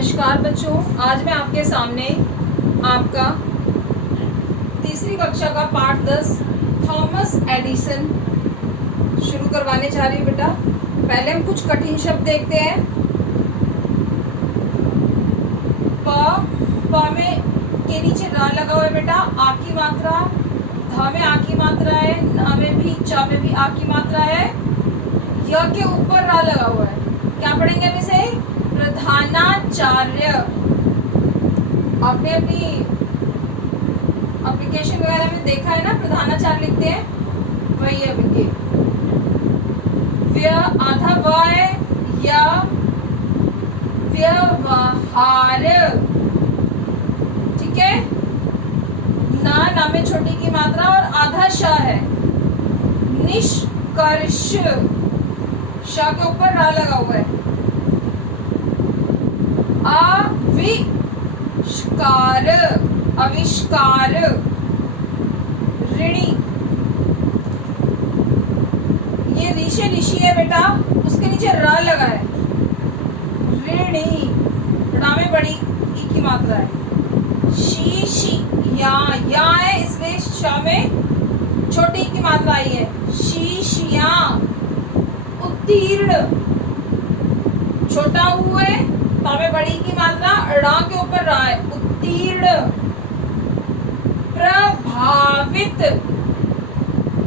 नमस्कार बच्चों, आज मैं आपके सामने आपका तीसरी कक्षा का पाठ 10 थॉमस एडिसन शुरू करवाने जा रही हूँ बेटा। पहले हम कुछ कठिन शब्द देखते हैं। प में के नीचे रा लगा हुआ है बेटा, आ की मात्रा। ध में आ की मात्रा है, न में भी, च में भी आ की मात्रा है। य के ऊपर रा लगा हुआ है। क्या पढ़ेंगे हम इसे? प्रधानाचार्य। आपने अपनी एप्लीकेशन वगैरह में देखा है ना, प्रधानाचार्य लिखते हैं, वही है ये। व्य आधा व है, या व्यवहार, ठीक है। ना में छोटी की मात्रा और आधा श है। निष्कर्ष, श के ऊपर रा लगा हुआ है। आविष्कार, आविष्कार। ऋणी, ये ऋषि ऋषि है बेटा, उसके नीचे रा लगा है। ऋणी, ऋणा में बड़ी ई की मात्रा है। शीशी, या है, इसलिए श में छोटी की मात्रा आई है। शीशिया। उत्तीर्ण, छोटा हुआ है, ता में बड़ी की मात्रा, ड़ा के ऊपर रा है। उत्तीर्ण। प्रभावित,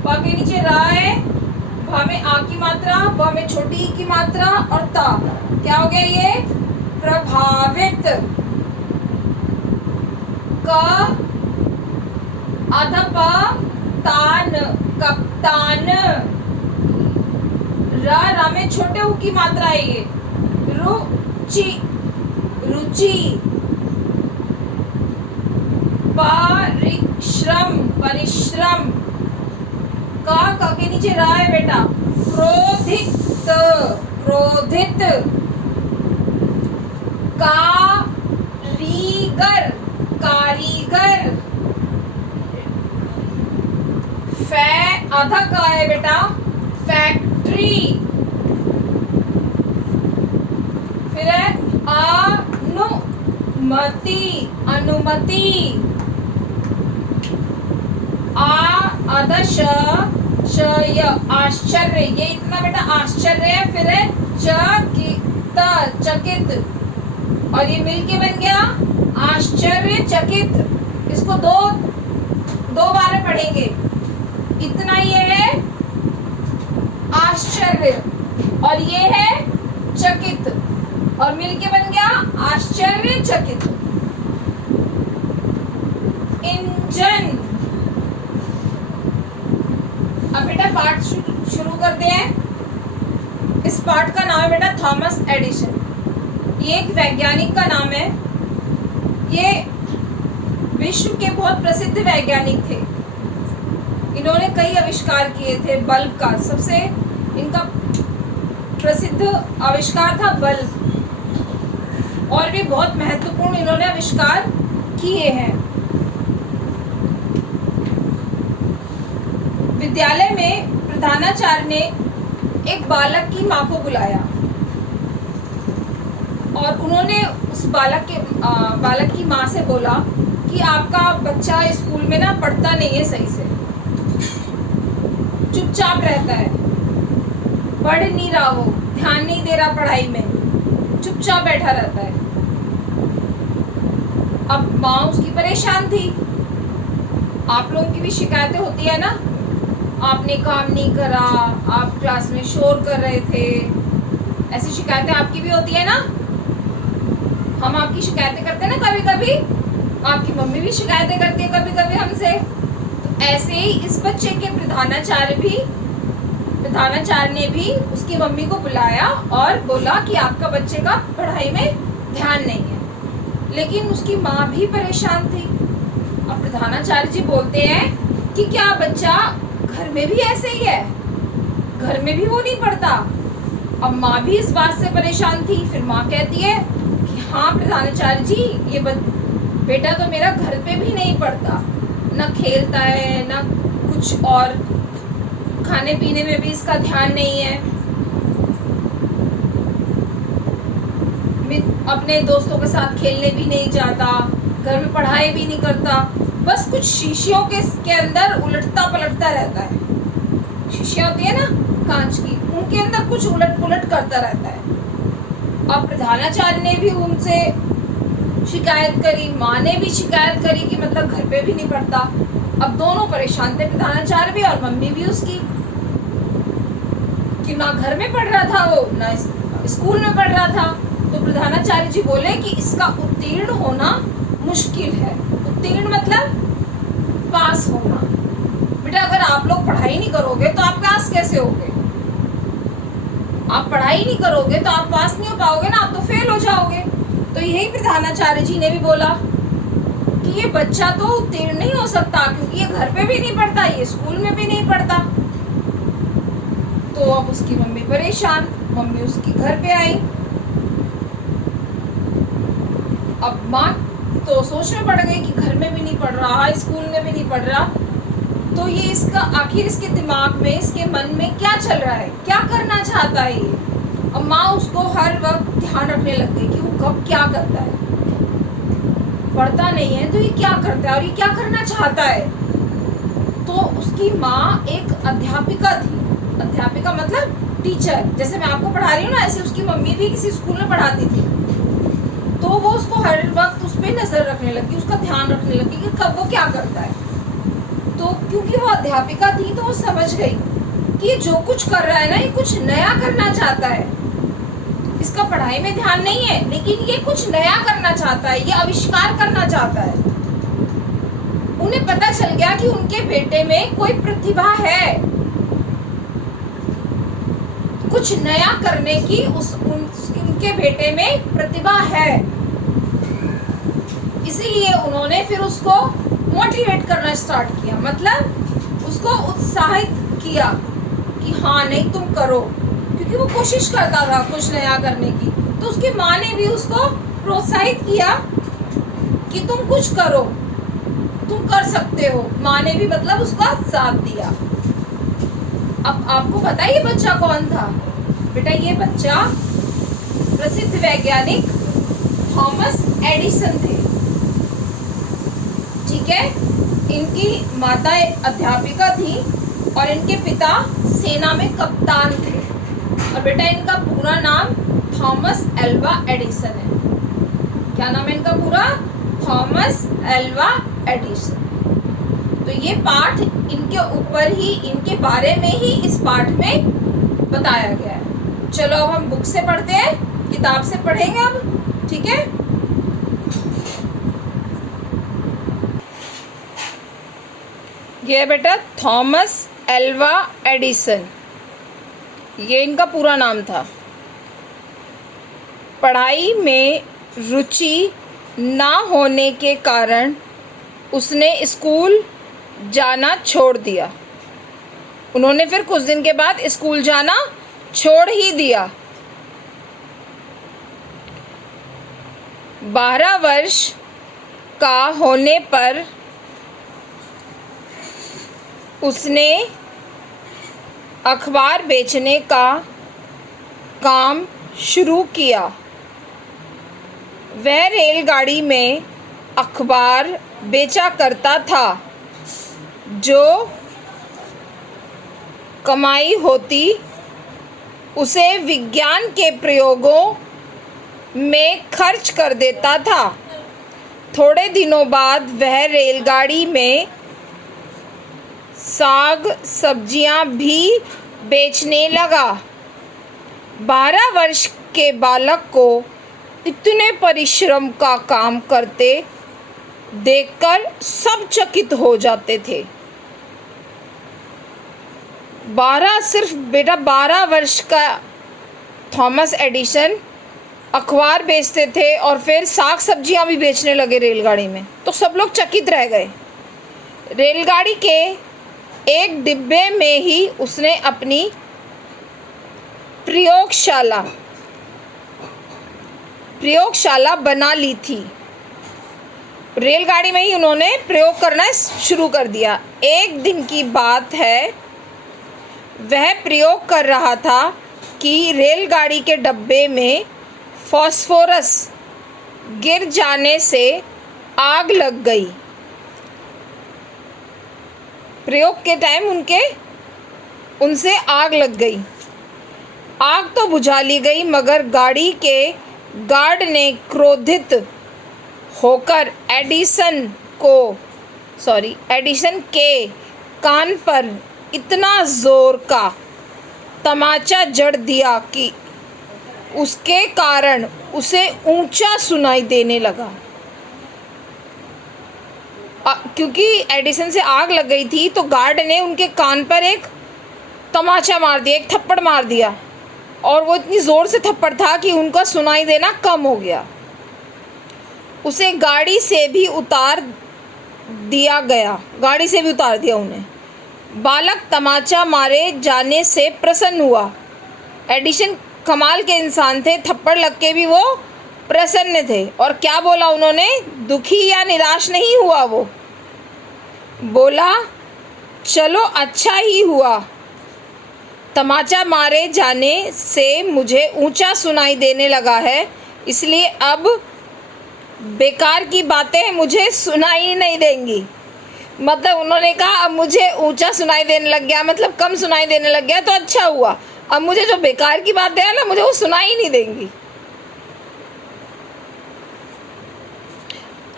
प के नीचे रा है, भ में आ की मात्रा, व में छोटी की मात्रा और ता, क्या हो गया ये? प्रभावित। क आधा प तान, कप्तान। रा में छोटे ऊ की मात्रा है ये। रुचि, रुचि। परिश्रम, परिश्रम। का के नीचे रा है बेटा। क्रोधित, क्रोधित। कारीगर, कारीगर। आधा का है बेटा, फैक्ट्री। फिर है अनुमति, अनुमति। आधा आश्चर्य, ये इतना बेटा आश्चर्य है। फिर है चकित, चकित, और ये मिलके बन गया आश्चर्यचकित। इसको दो बार पढ़ेंगे। इतना ये है आश्चर्य और ये है चकित, और मिलके बन गया आश्चर्यचकित। इंजन। अब बेटा पाठ शुरू करते हैं। इस पाठ का नाम है बेटा थॉमस एडिसन। ये एक वैज्ञानिक का नाम है। ये विश्व के बहुत प्रसिद्ध वैज्ञानिक थे। इन्होंने कई आविष्कार किए थे। बल्ब का सबसे इनका प्रसिद्ध आविष्कार था बल्ब, और भी बहुत महत्वपूर्ण इन्होंने आविष्कार किए हैं। विद्यालय में प्रधानाचार्य ने एक बालक की मां को बुलाया और उन्होंने उस बालक की मां से बोला कि आपका बच्चा स्कूल में ना पढ़ता नहीं है सही से, चुपचाप रहता है, पढ़ नहीं रहा, वो ध्यान नहीं दे रहा पढ़ाई में, चुपचाप बैठा रहता है। अब माँ उसकी परेशान थी। आप लोगों की भी शिकायतें होती है ना, आपने काम नहीं करा, आप क्लास में शोर कर रहे थे, ऐसी शिकायतें आपकी भी होती है ना। हम आपकी शिकायतें करते हैं ना, कभी कभी आपकी मम्मी भी शिकायतें करती है कभी कभी हमसे। तो ऐसे ही इस बच्चे के प्रधानाचार्य ने भी उसकी मम्मी को बुलाया और बोला कि आपका बच्चे का पढ़ाई में ध्यान नहीं है। लेकिन उसकी माँ भी परेशान थी। अब प्रधानाचार्य जी बोलते हैं कि क्या बच्चा घर में भी ऐसे ही है, घर में भी वो नहीं पढ़ता। अब माँ भी इस बात से परेशान थी। फिर माँ कहती है कि हाँ प्रधानाचार्य जी, ये बेटा तो मेरा घर पे भी नहीं पढ़ता, ना खेलता है ना कुछ, और खाने पीने में भी इसका ध्यान नहीं है। अपने दोस्तों के साथ खेलने भी नहीं जाता, घर में पढ़ाई भी नहीं करता, बस कुछ शीशियों के अंदर उलटता पलटता रहता है। शीशियाँ होती है ना कांच की, उनके अंदर कुछ उलट पुलट करता रहता है। अब प्रधानाचार्य ने भी उनसे शिकायत करी, माँ ने भी शिकायत करी कि मतलब घर पे भी नहीं पढ़ता। अब दोनों परेशान थे, प्रधानाचार्य भी और मम्मी भी उसकी, कि ना घर में पढ़ रहा था वो, ना स्कूल में पढ़ रहा था। तो प्रधानाचार्य जी बोले कि इसका उत्तीर्ण होना मुश्किल है। उत्तीर्ण मतलब पास होना। बेटा अगर आप लोग पढ़ाई नहीं करोगे तो आप पास कैसे होगे? आप पढ़ाई नहीं करोगे तो आप पास नहीं हो पाओगे ना, आप तो फेल हो जाओगे। तो यही प्रधानाचार्य जी ने भी बोला कि ये बच्चा तो उत्तीर्ण नहीं हो सकता, क्योंकि ये घर पे भी नहीं पढ़ता, ये स्कूल में भी नहीं पढ़ता। तो अब उसकी मम्मी परेशान, मम्मी उसकी घर पे आई। अब माँ तो सोच में पड़ गई कि घर में भी नहीं पढ़ रहा, स्कूल में भी नहीं पढ़ रहा, तो ये इसका आखिर इसके दिमाग में, इसके मन में क्या चल रहा है, क्या करना चाहता है ये। अब माँ उसको हर वक्त ध्यान रखने लग गई कि वो कब क्या करता है, पढ़ता नहीं है तो ये क्या करता है और ये क्या करना चाहता है। तो उसकी माँ एक अध्यापिका थी। अध्यापिका मतलब टीचर, जैसे मैं आपको पढ़ा रही हूँ ना, ऐसे उसकी मम्मी भी किसी स्कूल में पढ़ाती थी। तो वो उसको हर वक्त उस पर नजर रखने लगी, उसका ध्यान रखने लगी कि कब वो क्या करता है। तो क्योंकि वो अध्यापिका थी तो वो समझ गई कि ये जो कुछ कर रहा है ना, ये कुछ नया करना चाहता है। इसका पढ़ाई में ध्यान नहीं है, लेकिन ये कुछ नया करना चाहता है, ये आविष्कार करना चाहता है। उन्हें पता चल गया कि उनके बेटे में कोई प्रतिभा है, कुछ नया करने की उनके बेटे में प्रतिभा है। इसीलिए उन्होंने फिर उसको मोटिवेट करना स्टार्ट किया, मतलब उसको उत्साहित किया कि हाँ नहीं तुम करो, क्योंकि वो कोशिश करता था कुछ नया करने की। तो उसकी माँ ने भी उसको प्रोत्साहित किया कि तुम कुछ करो, तुम कर सकते हो। माँ ने भी मतलब उसका साथ दिया। अब आपको पता है ये बच्चा कौन था? बेटा ये बच्चा प्रसिद्ध वैज्ञानिक थॉमस एडिसन थे। ठीक है, इनकी माता अध्यापिका थी और इनके पिता सेना में कप्तान थे। और बेटा इनका पूरा नाम थॉमस एल्वा एडिसन है। क्या नाम है इनका पूरा? Thomas Alva Edison. तो ये पाठ इनके ऊपर ही, इनके बारे में ही इस पाठ में बताया गया है। चलो अब हम बुक से पढ़ते हैं, किताब से पढ़ेंगे अब, ठीक है। ये बेटा थॉमस एल्वा एडिसन, ये इनका पूरा नाम था। पढ़ाई में रुचि ना होने के कारण उसने स्कूल जाना छोड़ दिया। उन्होंने फिर कुछ दिन के बाद स्कूल जाना छोड़ ही दिया। 12 वर्ष का होने पर उसने अखबार बेचने का काम शुरू किया। वह रेलगाड़ी में अखबार बेचा करता था। जो कमाई होती उसे विज्ञान के प्रयोगों में खर्च कर देता था। थोड़े दिनों बाद वह रेलगाड़ी में साग सब्जियां भी बेचने लगा। 12 वर्ष के बालक को इतने परिश्रम का काम करते देखकर सब चकित हो जाते थे। 12 वर्ष का थॉमस एडिसन अखबार बेचते थे और फिर साग सब्जियां भी बेचने लगे रेलगाड़ी में, तो सब लोग चकित रह गए। रेलगाड़ी के एक डिब्बे में ही उसने अपनी प्रयोगशाला बना ली थी। रेलगाड़ी में ही उन्होंने प्रयोग करना शुरू कर दिया। एक दिन की बात है, वह प्रयोग कर रहा था कि रेलगाड़ी के डब्बे में फास्फोरस गिर जाने से आग लग गई। प्रयोग के टाइम उनसे आग लग गई। आग तो बुझा ली गई, मगर गाड़ी के गार्ड ने क्रोधित होकर एडिसन के कान पर इतना जोर का तमाचा जड़ दिया कि उसके कारण उसे ऊंचा सुनाई देने लगा। क्योंकि एडिसन से आग लग गई थी तो गार्ड ने उनके कान पर एक तमाचा मार दिया, एक थप्पड़ मार दिया, और वो इतनी ज़ोर से थप्पड़ था कि उनका सुनाई देना कम हो गया। उसे गाड़ी से भी उतार दिया उन्हें। बालक तमाचा मारे जाने से प्रसन्न हुआ। एडिसन कमाल के इंसान थे, थप्पड़ लग के भी वो प्रसन्न थे। और क्या बोला उन्होंने? दुखी या निराश नहीं हुआ। वो बोला, चलो अच्छा ही हुआ, तमाचा मारे जाने से मुझे ऊंचा सुनाई देने लगा है, इसलिए अब बेकार की बातें मुझे सुनाई नहीं देंगी। मतलब उन्होंने कहा अब मुझे ऊंचा सुनाई देने लग गया, मतलब कम सुनाई देने लग गया, तो अच्छा हुआ। अब मुझे जो बेकार की बातें हैं ना, मुझे वो सुनाई नहीं देंगी।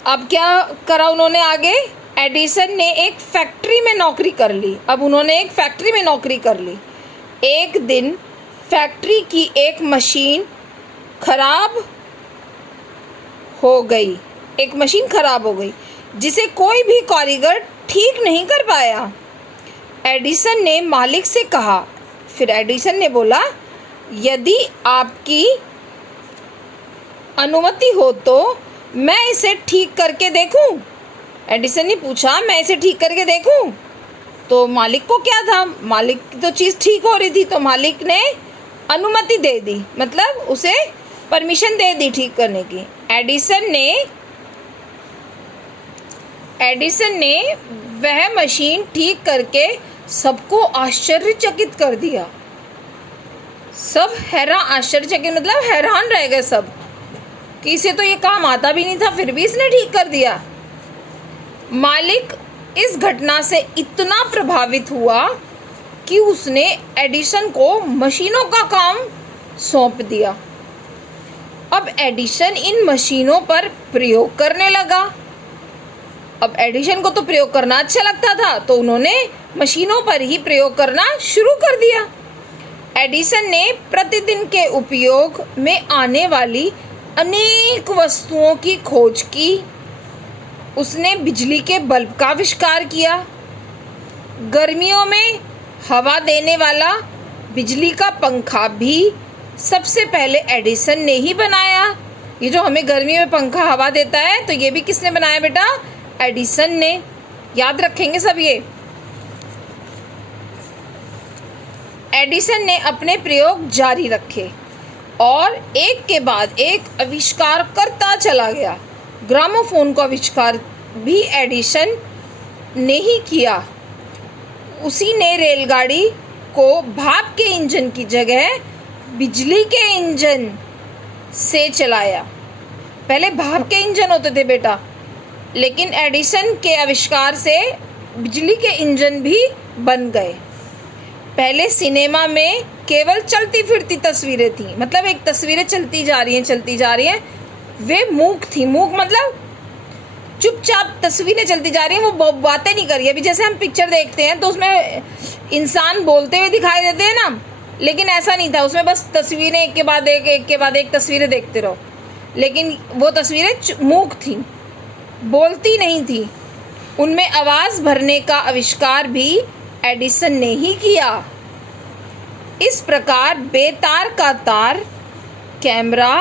अब क्या करा उन्होंने आगे? एडिसन ने एक फैक्ट्री में नौकरी कर ली। अब उन्होंने एक फैक्ट्री में नौकरी कर ली। एक दिन फैक्ट्री की एक मशीन खराब हो गई, जिसे कोई भी कारीगर ठीक नहीं कर पाया। एडिसन ने मालिक से कहा। फिर एडिसन ने बोला, यदि आपकी अनुमति हो तो मैं इसे ठीक करके देखूं। एडिसन ने पूछा, मैं इसे ठीक करके देखूं? तो मालिक को क्या था, मालिक की तो चीज़ ठीक हो रही थी, तो मालिक ने अनुमति दे दी, मतलब उसे परमिशन दे दी ठीक करने की। एडिसन ने वह मशीन ठीक करके सबको आश्चर्यचकित कर दिया। सब आश्चर्यचकित मतलब हैरान रह गए सब कि इसे तो ये काम आता भी नहीं था, फिर भी इसने ठीक कर दिया। मालिक इस घटना से इतना प्रभावित हुआ कि उसने एडिसन को मशीनों का काम सौंप दिया। अब एडिसन इन मशीनों पर प्रयोग करने लगा। अब एडिसन को तो प्रयोग करना अच्छा लगता था, तो उन्होंने मशीनों पर ही प्रयोग करना शुरू कर दिया। एडिसन ने प्रतिदिन के उपयोग में आने वाली अनेक वस्तुओं की खोज की। उसने बिजली के बल्ब का आविष्कार किया। गर्मियों में हवा देने वाला बिजली का पंखा भी सबसे पहले एडिसन ने ही बनाया। ये जो हमें गर्मी में पंखा हवा देता है, तो ये भी किसने बनाया बेटा? एडिसन ने। याद रखेंगे सब ये। एडिसन ने अपने प्रयोग जारी रखे और एक के बाद एक आविष्कार करता चला गया। ग्रामोफोन का आविष्कार भी एडिसन ने ही किया। उसी ने रेलगाड़ी को भाप के इंजन की जगह बिजली के इंजन से चलाया। पहले भाप के इंजन होते थे बेटा, लेकिन एडिसन के आविष्कार से बिजली के इंजन भी बन गए। पहले सिनेमा में केवल चलती फिरती तस्वीरें थीं, मतलब एक तस्वीरें चलती जा रही हैं, वे मूक थी। मूक मतलब चुपचाप तस्वीरें चलती जा रही हैं, वो बातें नहीं कर रही। अभी जैसे हम पिक्चर देखते हैं तो उसमें इंसान बोलते हुए दिखाई देते हैं ना, लेकिन ऐसा नहीं था। उसमें बस तस्वीरें एक के बाद एक तस्वीरें देखते रहो, लेकिन वो तस्वीरें मूक थी, बोलती नहीं थी। उनमें आवाज़ भरने का आविष्कार भी एडिसन ने ही किया। इस प्रकार बेतार का तार, कैमरा,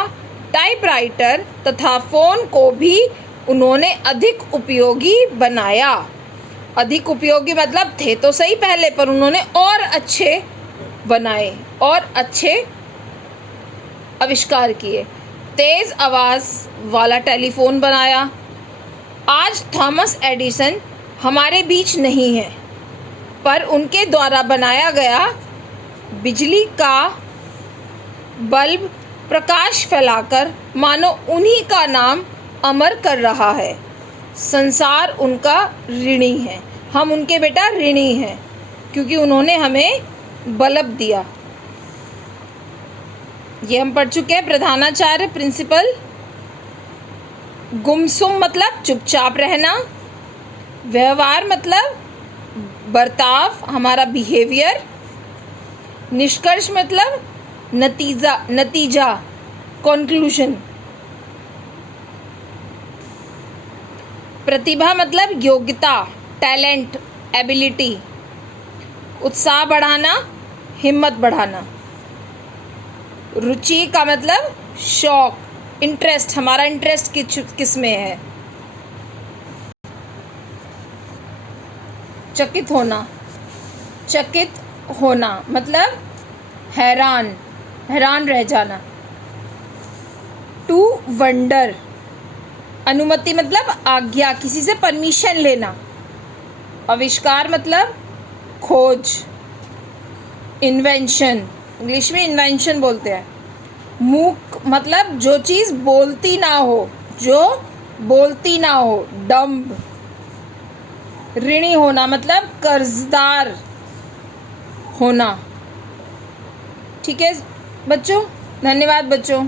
टाइपराइटर तथा फ़ोन को भी उन्होंने अधिक उपयोगी बनाया। अधिक उपयोगी मतलब थे तो सही पहले, पर उन्होंने और अच्छे बनाए और अच्छे आविष्कार किए। तेज़ आवाज़ वाला टेलीफोन बनाया। आज थॉमस एडिसन हमारे बीच नहीं है, पर उनके द्वारा बनाया गया बिजली का बल्ब प्रकाश फैलाकर मानो उन्हीं का नाम अमर कर रहा है। संसार उनका ऋणी है, हम उनके बेटा ऋणी हैं, क्योंकि उन्होंने हमें बल्ब दिया। ये हम पढ़ चुके हैं प्रधानाचार्य प्रिंसिपल। गुमसुम मतलब चुपचाप रहना। व्यवहार मतलब बर्ताव, हमारा बिहेवियर। निष्कर्ष मतलब नतीजा कंक्लूजन। प्रतिभा मतलब योग्यता, टैलेंट, एबिलिटी। उत्साह बढ़ाना, हिम्मत बढ़ाना। रुचि का मतलब शौक, इंटरेस्ट, हमारा इंटरेस्ट किस में है। चकित होना मतलब हैरान रह जाना। टू वंडर, अनुमति मतलब आज्ञा, किसी से परमिशन लेना। आविष्कार मतलब खोज, इन्वेंशन, इंग्लिश में इन्वेंशन बोलते हैं। मूक मतलब जो चीज़ बोलती ना हो, डम्ब। ऋणी होना मतलब कर्जदार होना। ठीक है बच्चों, धन्यवाद बच्चों।